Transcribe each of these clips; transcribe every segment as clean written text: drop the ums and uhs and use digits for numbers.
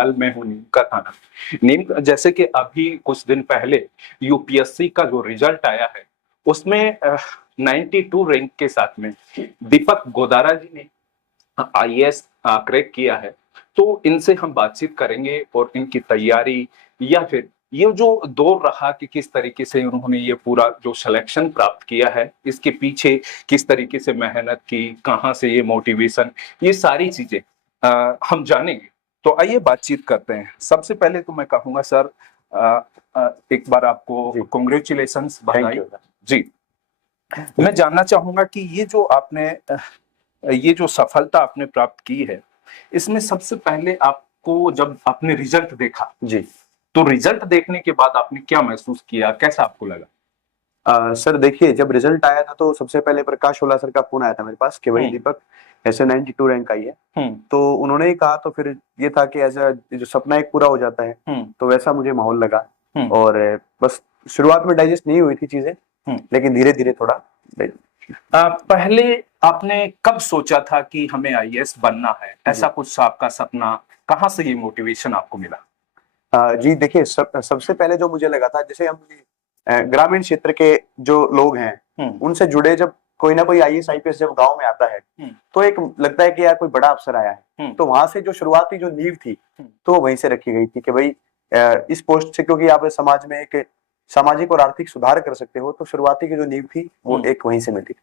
फिलहाल मैं हूँ नीम का थाना। नीम जैसे कि अभी कुछ दिन पहले यूपीएससी का जो रिजल्ट आया है उसमें 92 रैंक के साथ में दीपक गोदारा जी ने आईएएस क्रैक किया है। तो इनसे हम बातचीत करेंगे और इनकी तैयारी या फिर ये जो दौर रहा कि किस तरीके से उन्होंने ये पूरा जो सिलेक्शन प्राप्त किया है, इसके पीछे किस तरीके से मेहनत की, कहाँ से ये मोटिवेशन, ये सारी चीजें हम जानेंगे। तो आइए बातचीत करते हैं। सबसे पहले तो मैं कहूंगा सर, एक बार आपको कॉन्ग्रेचुलेशंस, बधाई जी। मैं जानना चाहूंगा कि ये जो सफलता आपने प्राप्त की है, इसमें सबसे पहले आपको जब आपने रिजल्ट देखा जी, तो रिजल्ट देखने के बाद आपने क्या महसूस किया, कैसा आपको लगा? सर देखिए, जब रिजल्ट आया था तो सबसे पहले प्रकाश ओला सर का फोन आया था मेरे पास कि भाई दीपक ऐसे 92 रैंक आई है। तो उन्होंने ही कहा, तो फिर ये था कि ऐसा जो सपना एक पूरा हो जाता है, तो वैसा मुझे माहौल लगा। और बस शुरुआत में डाइजेस्ट नहीं हुई थी चीजें, लेकिन धीरे धीरे थोड़ा पहले आपने कब सोचा था कि हमें आईएएस बनना है? ऐसा कुछ आपका सपना, कहाँ से ये मोटिवेशन आपको मिला? जी देखिए, सबसे पहले जो मुझे लगा था, जैसे हम ग्रामीण क्षेत्र के जो लोग हैं उनसे जुड़े, जब कोई ना कोई आईएएस आईपीएस जब गांव में आता है तो एक लगता है कि यार कोई बड़ा अफसर आया है। तो वहां से जो शुरुआती जो नींव थी तो वहीं से रखी गई थी कि भाई इस पोस्ट से, क्योंकि आप समाज में एक सामाजिक और आर्थिक सुधार कर सकते हो, तो शुरुआती की जो नींव थी वो एक वहीं से मिली।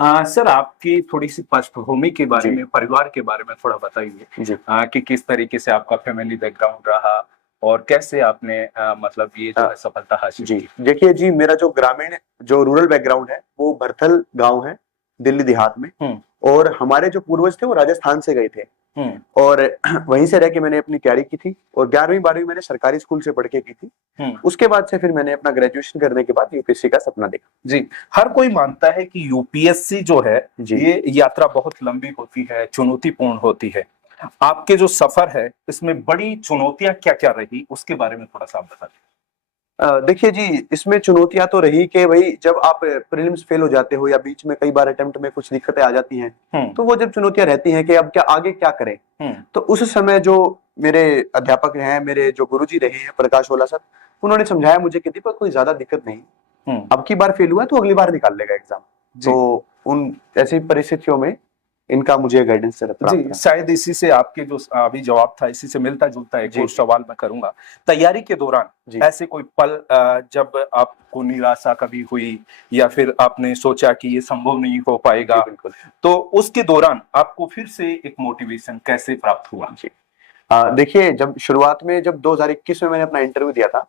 सर, आपकी थोड़ी सी पृष्ठभूमि के बारे में, परिवार के बारे में थोड़ा बताइए कि किस तरीके से आपका फैमिली बैकग्राउंड रहा और कैसे आपने मतलब ये जो है सफलता हासिल की? देखिए जी, मेरा जो ग्रामीण जो रूरल बैकग्राउंड है वो भरथल गांव है, दिल्ली देहात में। और हमारे जो पूर्वज थे वो राजस्थान से गए थे और वहीं से रह के मैंने अपनी तैयारी की थी। और 11वीं 12वीं मैंने सरकारी स्कूल से पढ़ के की थी। उसके बाद से फिर मैंने अपना ग्रेजुएशन करने के बाद यूपीएससी का सपना देखा। जी, हर कोई मानता है कि यूपीएससी जो है ये यात्रा बहुत लंबी होती है, चुनौतीपूर्ण होती है। आपके जो सफर है इसमें बड़ी चुनौतियां क्या क्या रही, उसके बारे में थोड़ा सा आप बताइए। देखिए जी, इसमें चुनौतियां तो रही कि भाई जब आप प्रीलिम्स फेल हो जाते हो या बीच में कई बार अटेम्प्ट में कुछ दिक्कतें आ जाती हैं, तो वो जब चुनौतियां रहती हैं कि अब क्या आगे क्या करें, तो उस समय जो मेरे अध्यापक हैं, मेरे जो गुरुजी रहे हैं प्रकाश ओला सर, उन्होंने समझाया मुझे कि दीपक कोई ज्यादा दिक्कत नहीं, अब की बार फेल हुआ तो अगली बार निकाल लेगा एग्जाम। तो उन ऐसी परिस्थितियों में इनका मुझे गाइडेंस जी, शायद इसी से आपके जो अभी जवाब था इसी से मिलता जुलता एक और सवाल मैं करूंगा। तैयारी के दौरान ऐसे कोई पल जब आपको निराशा कभी हुई या फिर आपने सोचा कि ये संभव नहीं हो पाएगा, तो उसके दौरान आपको फिर से एक मोटिवेशन कैसे प्राप्त हुआ? देखिए, जब शुरुआत में जब 2021 में मैंने अपना इंटरव्यू दिया था,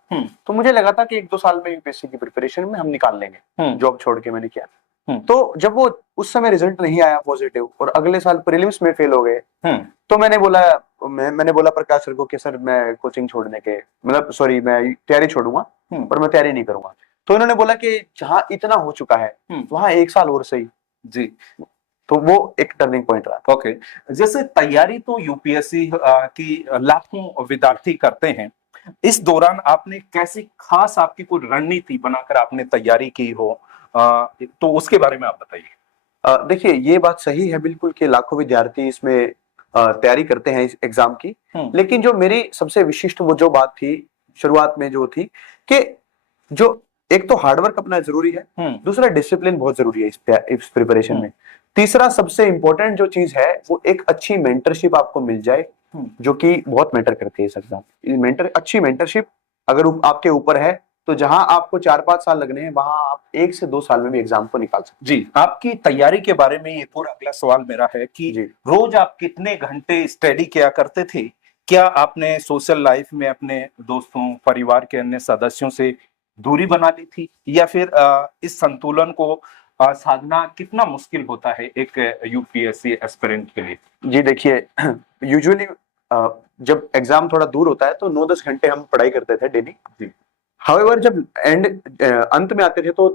तो मुझे लगा था कि 1-2 साल में यूपीएससी की प्रिपरेशन में हम निकाल लेंगे, जॉब छोड़ के मैंने किया। तो जब वो उस समय रिजल्ट नहीं आया पॉजिटिव और अगले साल प्रीलिम्स में फेल हो गए, तो मैंने बोला प्रकाश सर को कि सर मैं कोचिंग छोड़ने के मतलब सॉरी मैं तैयारी छोड़ूंगा पर मैं तैयारी नहीं करूंगा। तो उन्होंने बोला कि जहां इतना हो चुका है वहां 1 साल और सही। जी, तो वो एक टर्निंग पॉइंट रहा। ओके, जैसे तैयारी तो यूपीएससी की लाखों विद्यार्थी करते हैं, इस दौरान आपने कैसी खास आपकी कोई रणनीति बनाकर आपने तैयारी की हो, तो उसके बारे में आप बताइए। देखिए, ये बात सही है बिल्कुल कि लाखों विद्यार्थी इसमें तैयारी करते हैं इस एग्जाम की, लेकिन जो मेरी सबसे विशिष्ट वो जो बात थी शुरुआत में जो थी कि जो एक तो हार्डवर्क अपना जरूरी है, दूसरा डिसिप्लिन बहुत जरूरी है इस प्रिपरेशन में, तीसरा सबसे इंपॉर्टेंट जो चीज है वो एक अच्छी मेंटरशिप आपको मिल जाए, जो कि बहुत मैटर करती है इस एग्जाम। अच्छी मेंटरशिप अगर आपके ऊपर है तो जहां आपको 4-5 साल लगने हैं वहां आप 1 से 2 साल में भी एग्जाम को निकाल सकते हैं। जी, आपकी तैयारी के बारे में एक और अगला सवाल मेरा है कि रोज आप कितने घंटे स्टडी किया करते थे? क्या आपने सोशल लाइफ में अपने दोस्तों, परिवार के अन्य सदस्यों से दूरी बना ली थी या फिर इस संतुलन को साधना कितना मुश्किल होता है एक यूपीएससी एस्पिरेंट के लिए? जी देखिए, यूजुअली जब एग्जाम थोड़ा दूर होता है तो 9-10 घंटे हम पढ़ाई करते थे डेली। हाउएवर जब अंत में आते थे तो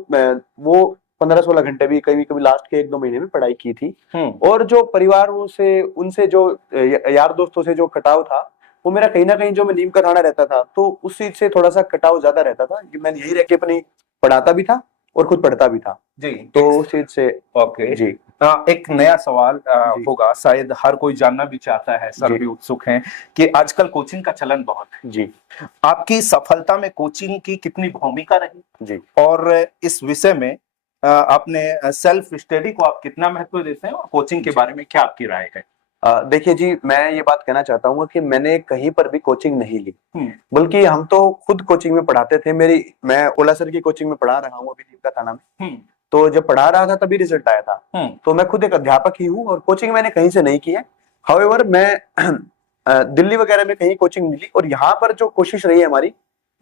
वो 15-16 घंटे भी कभी कभी लास्ट के 1-2 महीने में पढ़ाई की थी। और जो परिवार से उनसे जो यार दोस्तों से जो कटाव था वो मेरा कहीं ना कहीं, जो मैं नीम का थाना रहता था तो उस चीज से थोड़ा सा कटाव ज्यादा रहता था कि मैं यही रह के अपनी पढ़ाता भी था और खुद पढ़ता भी था। जी, तो उस चीज से ओके जी। एक नया सवाल जी। होगा, शायद हर कोई जानना भी चाहता है, सर जी। भी उत्सुक हैं कि आजकल कोचिंग का चलन बहुत है। जी। आपकी सफलता में कोचिंग की कितनी भूमिका रही, जी। और इस विषय में आपने सेल्फ स्टडी को आप कितना महत्व देते हैं, और कोचिंग के जी। बारे में क्या आपकी राय है? देखिए जी, मैं ये बात कहना चाहता हूँ कि मैंने कहीं पर भी कोचिंग नहीं ली, हम्म। बल्कि हम तो खुद कोचिंग में पढ़ाते थे। मैं ओला सर की कोचिंग में पढ़ा रहा हूँ अभी दीपका थाना में। हम्म। तो जब पढ़ा रहा था तभी रिजल्ट आया था। तो मैं खुद एक अध्यापक ही हूँ और कोचिंग मैंने कहीं से नहीं की है। हाउएवर मैं दिल्ली वगैरह में कहीं कोचिंग मिली, और यहाँ पर जो कोशिश रही है हमारी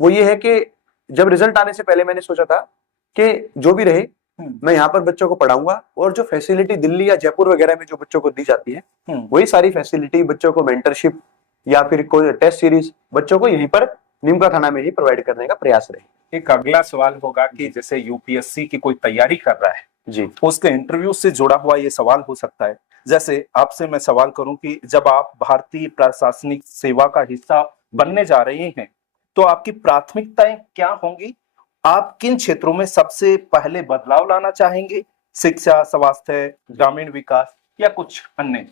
वो ये है कि जब रिजल्ट आने से पहले मैंने सोचा था कि जो भी रहे मैं यहाँ पर बच्चों को पढ़ाऊंगा, और जो फैसिलिटी दिल्ली या जयपुर वगैरह में जो बच्चों को दी जाती है वही सारी फैसिलिटी बच्चों को, मेंटरशिप या फिर कोई टेस्ट सीरीज बच्चों को यहीं पर नीमका थाना में ही प्रोवाइड करने का प्रयास रहे। एक अगला सवाल होगा कि जैसे यूपीएससी की कोई तैयारी कर रहा है जी। उसके इंटरव्यू से जुड़ा हुआ ये सवाल हो सकता है। जैसे आपसे मैं सवाल करूं कि जब आप भारतीय प्रशासनिक सेवा का हिस्सा बनने जा रहे हैं तो आपकी प्राथमिकताएं क्या होंगी? आप किन क्षेत्रों में सबसे पहले बदलाव लाना चाहेंगे? शिक्षा, स्वास्थ्य, ग्रामीण विकास, या कुछ अन्य?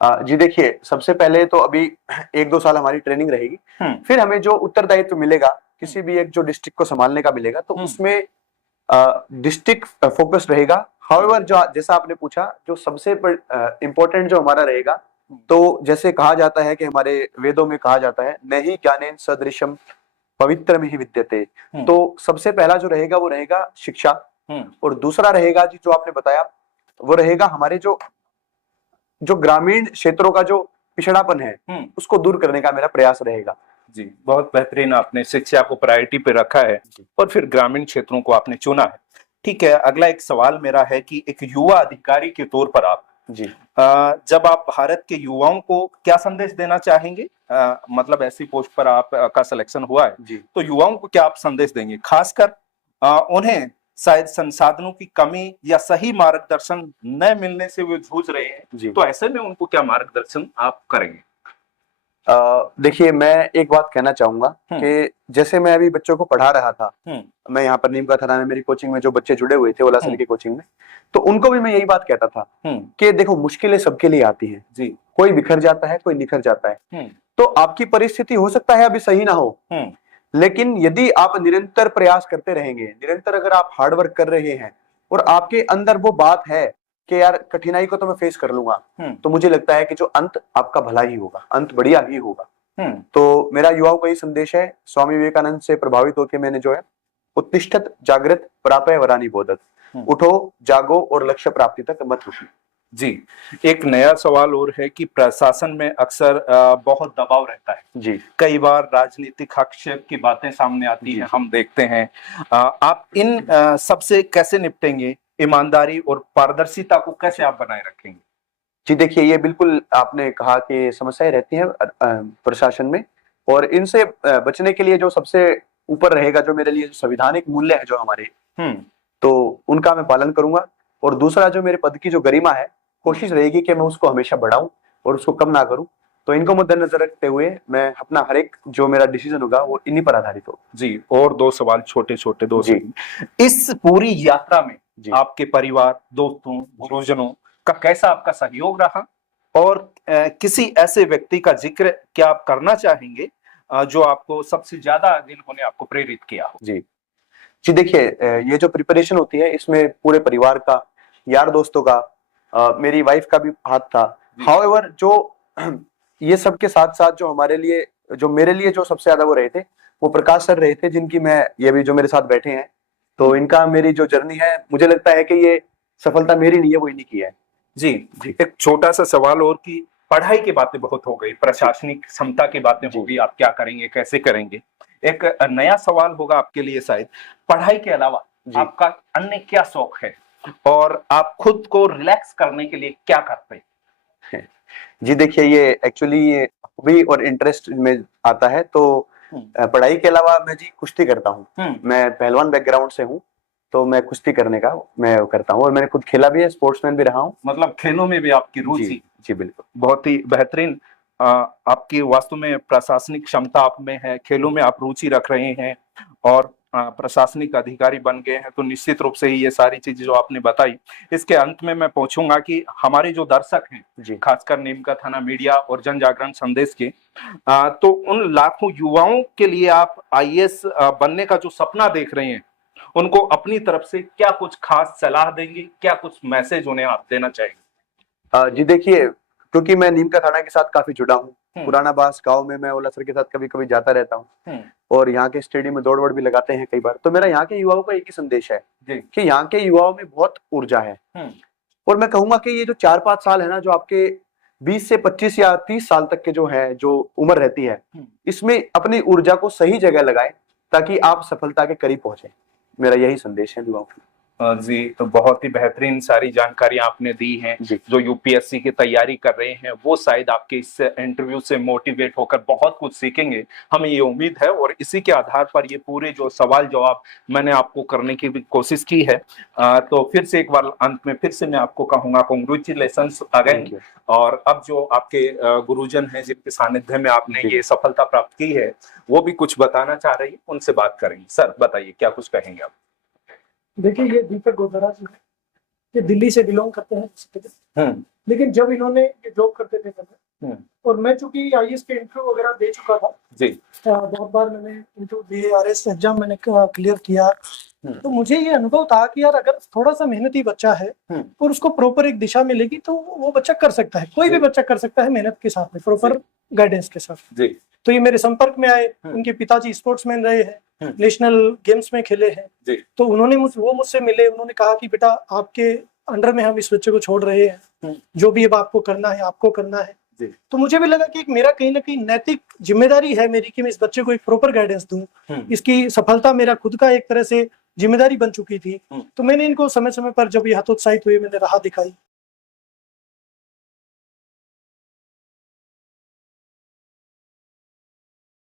जी देखिए, सबसे पहले तो अभी 1-2 साल हमारी ट्रेनिंग रहेगी, फिर हमें जो उत्तरदायित्व मिलेगा किसी भी एक जो डिस्ट्रिक्ट को संभालने का मिलेगा, तो उसमें डिस्ट्रिक्ट फोकस रहेगा। हाउएवर जो जैसा आपने पूछा, जो सबसे इम्पोर्टेंट जो हमारा रहेगा, तो जैसे कहा जाता है कि हमारे वेदों में कहा जाता है, न ही ज्ञानेन सदृशम पवित्र में ही विद्यते। तो सबसे पहला जो रहेगा वो रहेगा शिक्षा, और दूसरा रहेगा जी जो आपने बताया वो रहेगा हमारे जो ग्रामीण क्षेत्रों का जो पिछड़ापन है उसको दूर करने का मेरा प्रयास रहेगा। जी, बहुत बेहतरीन। आपने शिक्षा को प्रायोरिटी पे रखा है और फिर ग्रामीण क्षेत्रों को आपने चुना है। ठीक है, अगला एक सवाल मेरा है कि एक युवा अधिकारी के तौर पर आप जी जब आप भारत के युवाओं को क्या संदेश देना चाहेंगे? मतलब ऐसी पोस्ट पर आप का सिलेक्शन हुआ है जी। तो युवाओं को क्या आप संदेश देंगे? खासकर उन्हें शायद संसाधनों की कमी या सही मार्गदर्शन न मिलने से वे जूझ रहे हैं, तो ऐसे में उनको क्या मार्गदर्शन आप करेंगे? देखिए, मैं एक बात कहना चाहूंगा कि जैसे मैं अभी बच्चों को पढ़ा रहा था, मैं यहाँ पर नीमका थाना में मेरी कोचिंग में जो बच्चे जुड़े हुए थे ओला सर की कोचिंग में, तो उनको भी मैं यही बात कहता था कि देखो, मुश्किलें सबके लिए आती हैं जी। कोई बिखर जाता है, कोई निखर जाता है। तो आपकी परिस्थिति हो सकता है अभी सही ना हो, लेकिन यदि आप निरंतर प्रयास करते रहेंगे, निरंतर अगर आप हार्डवर्क कर रहे हैं और आपके अंदर वो बात है कि यार कठिनाई को तो मैं फेस कर लूंगा, तो मुझे लगता है कि जो अंत आपका भला ही होगा, अंत बढ़िया ही होगा। तो मेरा युवाओं को यही संदेश है, स्वामी विवेकानंद से प्रभावित होकर मैंने जो है, उत्तिष्ठत जागृत प्रापय वरानि बोधत, उठो जागो और लक्ष्य प्राप्ति तक मत रुकिए। जी, एक नया सवाल और है कि प्रशासन में अक्सर बहुत दबाव रहता है जी। कई बार राजनीतिक हस्तक्षेप की बातें सामने आती हैं, हम देखते हैं। आप इन सबसे कैसे निपटेंगे? ईमानदारी और पारदर्शिता को कैसे आप बनाए रखेंगे? जी देखिए, ये बिल्कुल आपने कहा कि समस्याएं रहती हैं प्रशासन में, और इनसे बचने के लिए जो सबसे ऊपर रहेगा, जो मेरे लिए संवैधानिक मूल्य है जो हमारे, तो उनका मैं पालन करूंगा। और दूसरा, जो मेरे पद की जो गरिमा है, कोशिश रहेगी कि मैं उसको हमेशा बढ़ाऊं और उसको कम ना करूं। तो इनको मद्देनजर रखते हुए मैं अपना हर एक जो मेरा डिसीजन होगा वो इन्हीं पर आधारित हो जी। और 2 सवाल छोटे छोटे, 2 इस पूरी यात्रा में आपके परिवार, दोस्तों, गुरुजनों का कैसा आपका सहयोग रहा, और किसी ऐसे व्यक्ति का जिक्र क्या आप करना चाहेंगे जो आपको सबसे ज्यादा इन्होंने आपको प्रेरित किया हो? जी देखिए, ये जो प्रिपरेशन होती है इसमें पूरे परिवार का, यार दोस्तों का, मेरी वाइफ का भी हाथ था। हाउएवर जो ये सब के साथ साथ जो हमारे लिए, जो मेरे लिए जो सबसे ज्यादा वो रहे थे, वो प्रकाश सर रहे थे, जिनकी मैं, ये भी जो मेरे साथ बैठे हैं, तो इनका मेरी जो जर्नी है, मुझे लगता है कि ये सफलता मेरी नहीं है, वो इन्हीं की है जी। एक छोटा सा सवाल और कि पढ़ाई की बातें बहुत हो गई, प्रशासनिक क्षमता की बातें हो गई, आप क्या करेंगे, कैसे करेंगे। एक नया सवाल होगा आपके लिए, शायद पढ़ाई के अलावा आपका अन्य क्या शौक है और आप खुद को रिलैक्स करने के लिए क्या करते हैं? जी देखिए, ये एक्चुअली ये हॉबी और इंटरेस्ट में आता है। तो पढ़ाई के अलावा मैं जी कुश्ती करता हूँ। मैं पहलवान बैकग्राउंड से हूँ, तो मैं कुश्ती करने का मैं करता हूँ, और मैंने खुद खेला भी है, स्पोर्ट्समैन भी रहा हूँ। मतलब खेलों में भी आपकी रुचि? जी बिल्कुल, बहुत ही बेहतरीन। आपकी वास्तव में प्रशासनिक क्षमता आप में है, खेलों में आप रुचि रख रहे हैं, और प्रशासनिक अधिकारी बन गए हैं, तो निश्चित रूप से ही ये सारी चीजें जो आपने बताई, इसके अंत में मैं पहुंचूंगा कि हमारे जो दर्शक हैं, जी खासकर नीम का थाना मीडिया और जन जागरण संदेश के, तो उन लाखों युवाओं के लिए आप आईएएस बनने का जो सपना देख रहे हैं, उनको अपनी तरफ से क्या कुछ खास सलाह देंगे, क्या कुछ मैसेज उन्हें आप देना चाहेंगे? जी देखिए, क्योंकि मैं नीम का थाना के साथ काफी जुड़ा हूँ, पुराना बास गांव में मैं ओला सर के साथ कभी कभी जाता रहता हूँ, और यहाँ के स्टेडियम में दौड़ वोड़ भी लगाते हैं कई बार। तो मेरा यहाँ के युवाओं का एक ही संदेश है कि यहाँ के युवाओं में बहुत ऊर्जा है, और मैं कहूंगा कि ये जो 4-5 साल है ना, जो आपके 20 से 25 या 30 साल तक के जो है, जो उम्र रहती है, इसमें अपनी ऊर्जा को सही जगह लगाएं ताकि आप सफलता के करीब पहुंचे। मेरा यही संदेश है युवाओं को। जी, तो बहुत ही बेहतरीन सारी जानकारी आपने दी है। जो यूपीएससी की तैयारी कर रहे हैं वो शायद आपके इस इंटरव्यू से मोटिवेट होकर बहुत कुछ सीखेंगे, हमें ये उम्मीद है। और इसी के आधार पर ये पूरे जो सवाल जवाब मैंने आपको करने की भी कोशिश की है, तो फिर से एक बार अंत में फिर से मैं आपको कहूंगा कांग्रेचुलेशंस अगेन। और अब जो आपके गुरुजन हैं जिनके सानिध्य में आपने ये सफलता प्राप्त की है, वो भी कुछ बताना चाह रही है, उनसे बात करेंगे। सर बताइए, क्या कुछ कहेंगे आप? देखिए, ये दीपक गोदारा जी है, ये दिल्ली से बिलोंग करते हैं, लेकिन जब इन्होंने ये जॉब करते थे पहले, और मैं चूंकि आईएएस के इंटरव्यू वगैरह दे चुका था जी, बहुत बार मैंने इंटरव्यू दिए, आरएस एग्जाम मैंने क्लियर किया, तो मुझे ये अनुभव था कि यार अगर थोड़ा सा मेहनती बच्चा है और उसको प्रॉपर एक दिशा मिलेगी तो वो बच्चा कर सकता है, कोई भी बच्चा कर सकता है मेहनत के साथ में, प्रॉपर गाइडेंस के साथ जी। तो ये मेरे संपर्क में आए, उनके पिताजी स्पोर्ट्समैन रहे हैं, नेशनल गेम्स में खेले हैं, तो उन्होंने वो मुझसे मिले, उन्होंने कहा कि बेटा आपके अंडर में हम इस बच्चे को छोड़ रहे हैं, जो भी अब आपको करना है आपको करना है। तो मुझे भी लगा कि एक मेरा कहीं ना कहीं नैतिक जिम्मेदारी है मेरी कि मैं इस बच्चे को एक प्रॉपर गाइडेंस दूं। इसकी सफलता मेरा खुद का एक तरह से जिम्मेदारी बन चुकी थी, तो मैंने इनको समय समय पर जब ये हतोत्साहित हुए मैंने राह दिखाई।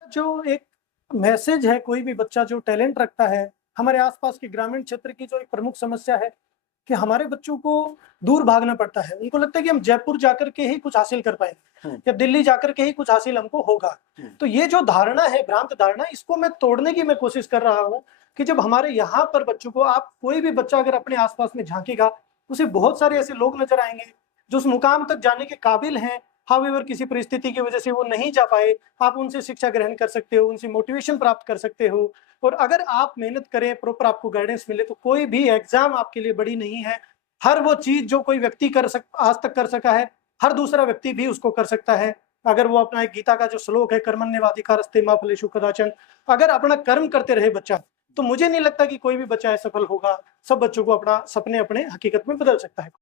जो एक मैसेज है, कोई भी बच्चा जो टैलेंट रखता है, हमारे आसपास के ग्रामीण क्षेत्र की जो एक प्रमुख समस्या है कि हमारे बच्चों को दूर भागना पड़ता है, उनको लगता है कि हम जयपुर जाकर के ही कुछ हासिल कर पाएंगे या दिल्ली जाकर के ही कुछ हासिल हमको होगा। तो ये जो धारणा है, भ्रांत धारणा, इसको मैं तोड़ने की मैं कोशिश कर रहा हूँ कि जब हमारे यहाँ पर बच्चों को, आप कोई भी बच्चा अगर अपने आसपास में झांकेगा, उसे बहुत सारे ऐसे लोग नजर आएंगे जो उस मुकाम तक जाने के काबिल हैं, हाउएवर किसी परिस्थिति की वजह से वो नहीं जा पाए, आप उनसे शिक्षा ग्रहण कर सकते हो, उनसे मोटिवेशन प्राप्त कर सकते हो। और अगर आप मेहनत करें, प्रॉपर आपको गाइडेंस मिले, तो कोई भी एग्जाम आपके लिए बड़ी नहीं है। हर वो चीज जो कोई व्यक्ति आज तक कर सका है, हर दूसरा व्यक्ति भी उसको कर सकता है। अगर वो अपना एक गीता का जो श्लोक है, कर्मण्येवाधिकारस्ते मा फलेषु कदाचन, अगर अपना कर्म करते रहे बच्चा, तो मुझे नहीं लगता कि कोई भी बच्चा असफल होगा। सब बच्चों को अपना सपने अपने हकीकत में बदल सकता है।